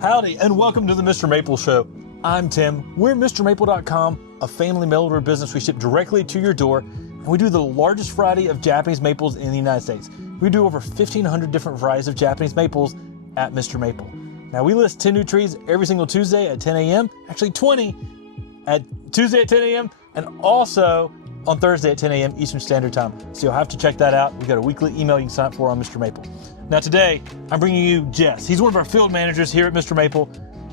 Howdy, and welcome to the Mr. Maple Show. I'm Tim. We're MrMaple.com, a family mail order business. We ship directly to your door, and we do the largest variety of Japanese maples in the United States. We do over 1,500 different varieties of Japanese maples at Mr. Maple. Now, we list 10 new trees every single Tuesday at 10 a.m., actually 20 at Tuesday at 10 a.m., and also on Thursday at 10 a.m. Eastern Standard Time. So you'll have to check that out. We've got a weekly email you can sign up for on Mr. Maple. Now today, I'm bringing you Jess. He's one of our field managers here at Mr. Maple,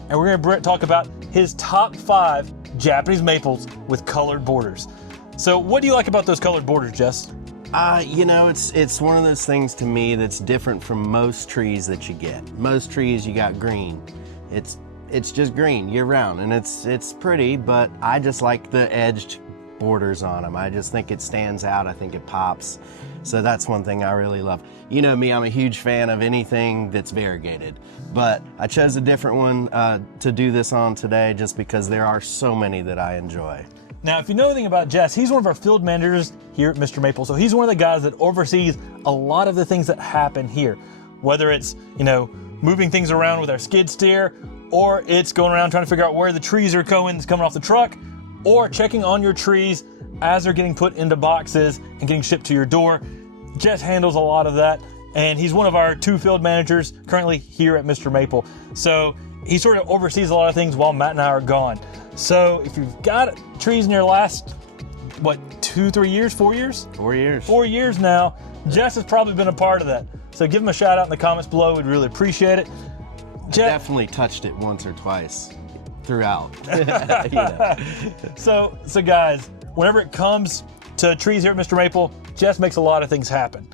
and we're going to talk about his top 5 Japanese maples with colored borders. So what do you like about those colored borders, Jess? It's one of those things to me that's different from most trees that you get. Most trees you got green. It's just green year round, and it's pretty, but I just like the edged borders on them. I just think it stands out. I think it pops. So that's one thing I really love. You know me, I'm a huge fan of anything that's variegated, but I chose a different one to do this on today just because there are so many that I enjoy. Now, if you know anything about Jess, he's one of our field managers here at Mr. Maple. So he's one of the guys that oversees a lot of the things that happen here, whether it's, moving things around with our skid steer, or it's going around trying to figure out where the trees are coming off the truck, or checking on your trees as they're getting put into boxes and getting shipped to your door. Jess handles a lot of that, and he's one of our 2 field managers currently here at Mr. Maple. So he sort of oversees a lot of things while Matt and I are gone. So if you've got trees in your last, 2-3 years, 4 years? 4 years. 4 years now, Jess has probably been a part of that. So give him a shout out in the comments below. We'd really appreciate it. I definitely touched it once or twice throughout. So guys, whenever it comes to trees here at Mr. Maple, Jess makes a lot of things happen.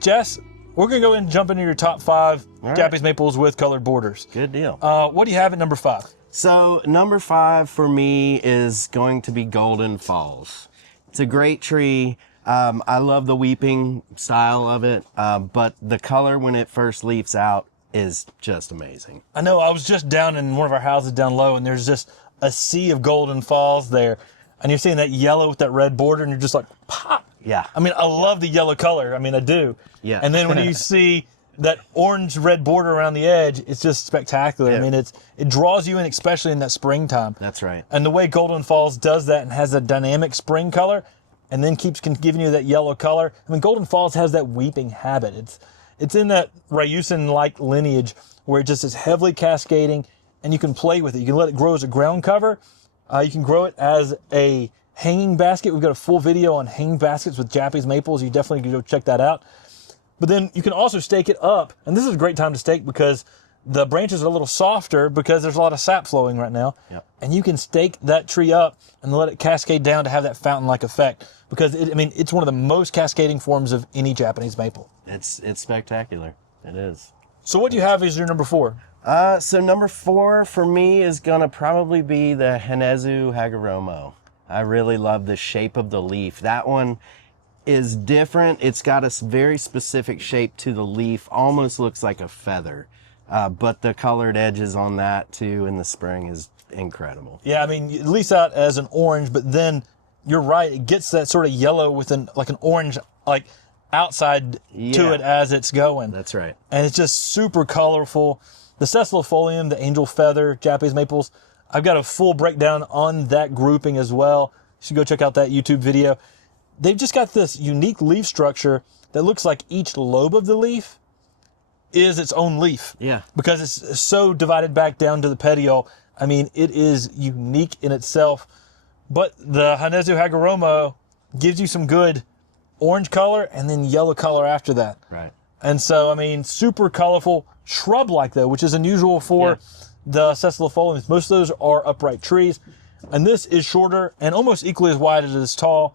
Jess, we're going to go ahead and jump into your top 5 Japanese maples with colored borders. Good deal. What do you have at number 5? So number 5 for me is going to be Golden Falls. It's a great tree. I love the weeping style of it, but the color when it first leaves out is just amazing. I know, I was just down in one of our houses down low, and there's just a sea of Golden Falls there, and you're seeing that yellow with that red border, and you're just like, pop! Yeah. I mean, I love the yellow color. I mean, I do. Yeah. And then when you see that orange-red border around the edge, it's just spectacular. Yeah. I mean, it draws you in, especially in that springtime. That's right. And the way Golden Falls does that and has a dynamic spring color, and then keeps giving you that yellow color. I mean, Golden Falls has that weeping habit. It's in that Ryusen-like lineage where it just is heavily cascading, and you can play with it. You can let it grow as a ground cover. You can grow it as a hanging basket. We've got a full video on hanging baskets with Japanese maples. You definitely can go check that out. But then you can also stake it up, and this is a great time to stake because the branches are a little softer because there's a lot of sap flowing right now. Yep. And you can stake that tree up and let it cascade down to have that fountain-like effect because it's one of the most cascading forms of any Japanese maple. It's spectacular. It is. So what do you have as your number 4? So number 4 for me is gonna probably be the Hanzu Hagarommo. I really love the shape of the leaf. That one is different. It's got a very specific shape to the leaf. Almost looks like a feather. But the colored edges on that too in the spring is incredible. Yeah, I mean, it leaves out as an orange, but then you're right, it gets that sort of yellow with an orange outside to it as it's going. That's right. And it's just super colorful. The Sessilifolium, the angel feather, Japanese maples, I've got a full breakdown on that grouping as well. You should go check out that YouTube video. They've just got this unique leaf structure that looks like each lobe of the leaf is its own leaf. Yeah. Because it's so divided back down to the petiole. I mean, it is unique in itself. But the Hanzu Hagarommo gives you some good orange color and then yellow color after that. Right. And so, I mean, super colorful, shrub-like though, which is unusual for the Sessilifoliums. Most of those are upright trees. And this is shorter and almost equally as wide as it is tall.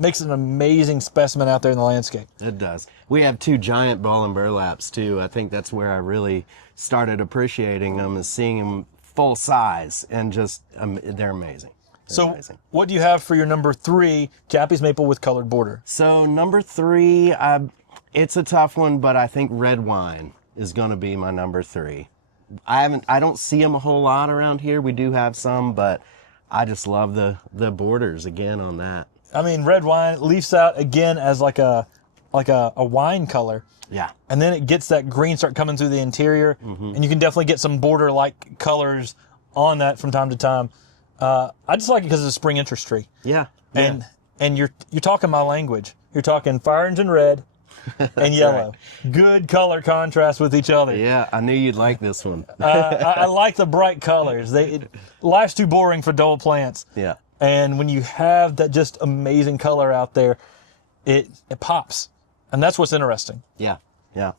Makes it an amazing specimen out there in the landscape. It does. We have 2 giant ball and burlaps too. I think that's where I really started appreciating them, is seeing them full size, and just they're amazing. So what do you have for your number 3 Japanese maple with colored border? So number 3, it's a tough one, but I think red wine is going to be my number 3. I don't see them a whole lot around here. We do have some, but I just love the borders again on that. I mean, red wine leaves out again as like a like a wine color. Yeah. And then it gets that green start coming through the interior. And you can definitely get some border-like colors on that from time to time. I just like it because it's a spring interest tree. Yeah. And you're talking my language. You're talking fire engine red and yellow. Right. Good color contrast with each other. Yeah, I knew you'd like this one. I like the bright colors. Life's too boring for dull plants. Yeah. And when you have that just amazing color out there, it pops. And that's what's interesting. Yeah. Yeah.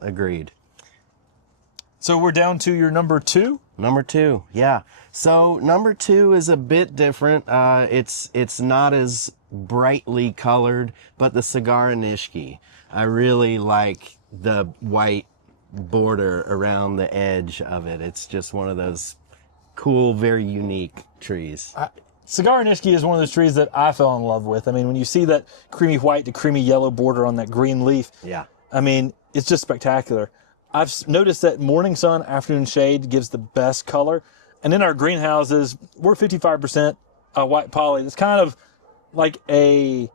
Agreed. So we're down to your number 2? Number 2, yeah. So number 2 is a bit different. It's not as brightly colored, but the Cigar Inki. I really like the white border around the edge of it. It's just one of those cool, very unique trees. Cigar Inki is one of those trees that I fell in love with. I mean, when you see that creamy white to creamy yellow border on that green leaf, yeah. I mean, it's just spectacular. I've noticed that morning sun, afternoon shade gives the best color. And in our greenhouses, we're 55% white poly. It's kind of like an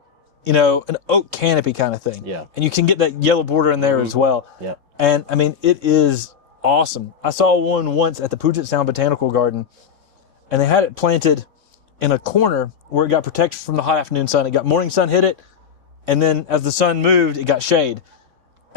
oak canopy kind of thing. Yeah. And you can get that yellow border in there as well. Yeah. And I mean, it is awesome. I saw one once at the Puget Sound Botanical Garden, and they had it planted in a corner where it got protection from the hot afternoon sun. It got morning sun hit it, and then as the sun moved, it got shade.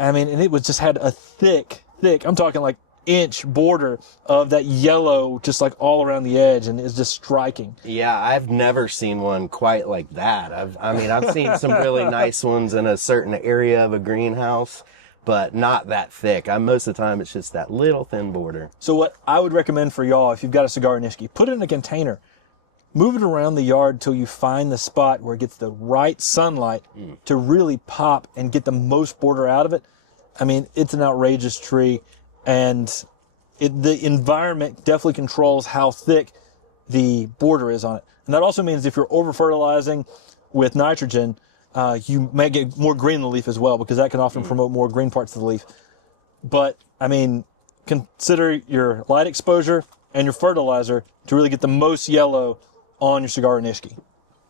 I mean, and it was just had a thick, I'm talking like inch border of that yellow just like all around the edge, and it's just striking. Yeah, I've never seen one quite like that. I've seen some really nice ones in a certain area of a greenhouse, but not that thick. Most of the time it's just that little thin border. So what I would recommend for y'all, if you've got a Cigar Inki, put it in a container. Move it around the yard until you find the spot where it gets the right sunlight to really pop and get the most border out of it. I mean, it's an outrageous tree, and the environment definitely controls how thick the border is on it. And that also means if you're over-fertilizing with nitrogen, you may get more green in the leaf as well, because that can often promote more green parts of the leaf. But, I mean, consider your light exposure and your fertilizer to really get the most yellow on your Cigar Inki.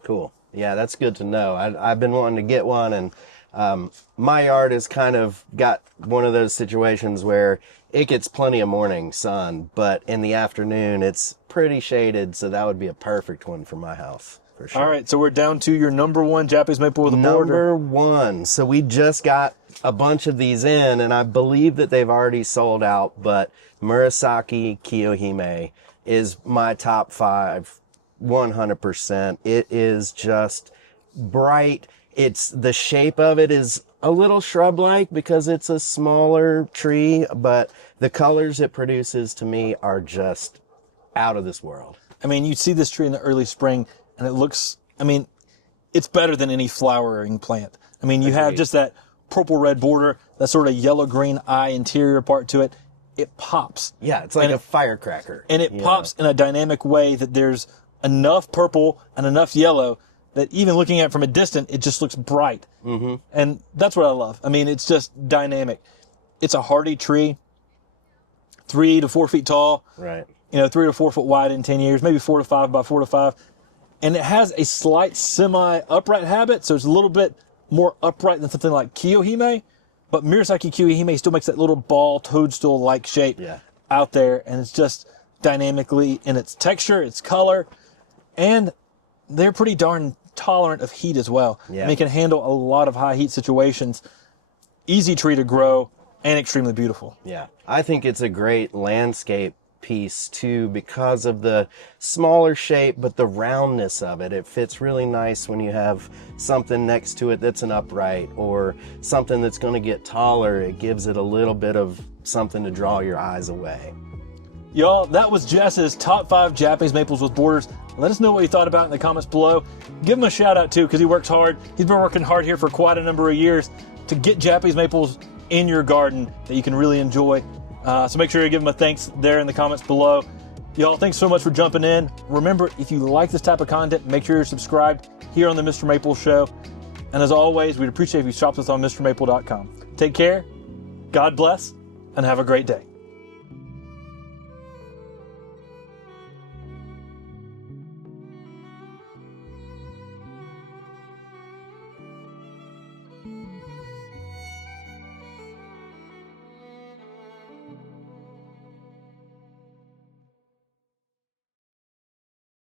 Cool. Yeah, that's good to know. I've been wanting to get one, and my yard has kind of got one of those situations where it gets plenty of morning sun, but in the afternoon it's pretty shaded, so that would be a perfect one for my house, for sure. All right, so we're down to your number 1 Japanese maple with a border. Number 1. So we just got a bunch of these in, and I believe that they've already sold out, but Murasaki Kio is my top 5. 100%. It is just bright. The shape of it is a little shrub-like because it's a smaller tree, but the colors it produces to me are just out of this world. I mean, you see this tree in the early spring, and it looks, I mean, it's better than any flowering plant. I mean, you have just that purple-red border, that sort of yellow-green eye interior part to it. It pops. Yeah, it's like a firecracker. And it pops in a dynamic way that there's enough purple and enough yellow that even looking at it from a distance, it just looks bright. Mm-hmm. And that's what I love. I mean, it's just dynamic. It's a hardy tree, 3 to 4 feet tall. Right. 3 to 4 foot wide in 10 years, maybe 4 to 5 by 4 to 5. And it has a slight semi-upright habit, so it's a little bit more upright than something like Kiyohime. But Murasaki Kiyohime still makes that little ball toadstool-like shape out there, and it's just dynamically in its texture, its color, and they're pretty darn tolerant of heat as well. Yeah. And they can handle a lot of high heat situations. Easy tree to grow and extremely beautiful. Yeah. I think it's a great landscape piece too because of the smaller shape, but the roundness of it. It fits really nice when you have something next to it that's an upright or something that's going to get taller. It gives it a little bit of something to draw your eyes away. Y'all, that was Jess's top 5 Japanese maples with borders. Let us know what you thought about it in the comments below. Give him a shout out too, because he works hard. He's been working hard here for quite a number of years to get Japanese maples in your garden that you can really enjoy. So make sure you give him a thanks there in the comments below. Y'all, thanks so much for jumping in. Remember, if you like this type of content, make sure you're subscribed here on the Mr. Maple Show. And as always, we'd appreciate if you shop with us on MrMaple.com. Take care, God bless, and have a great day.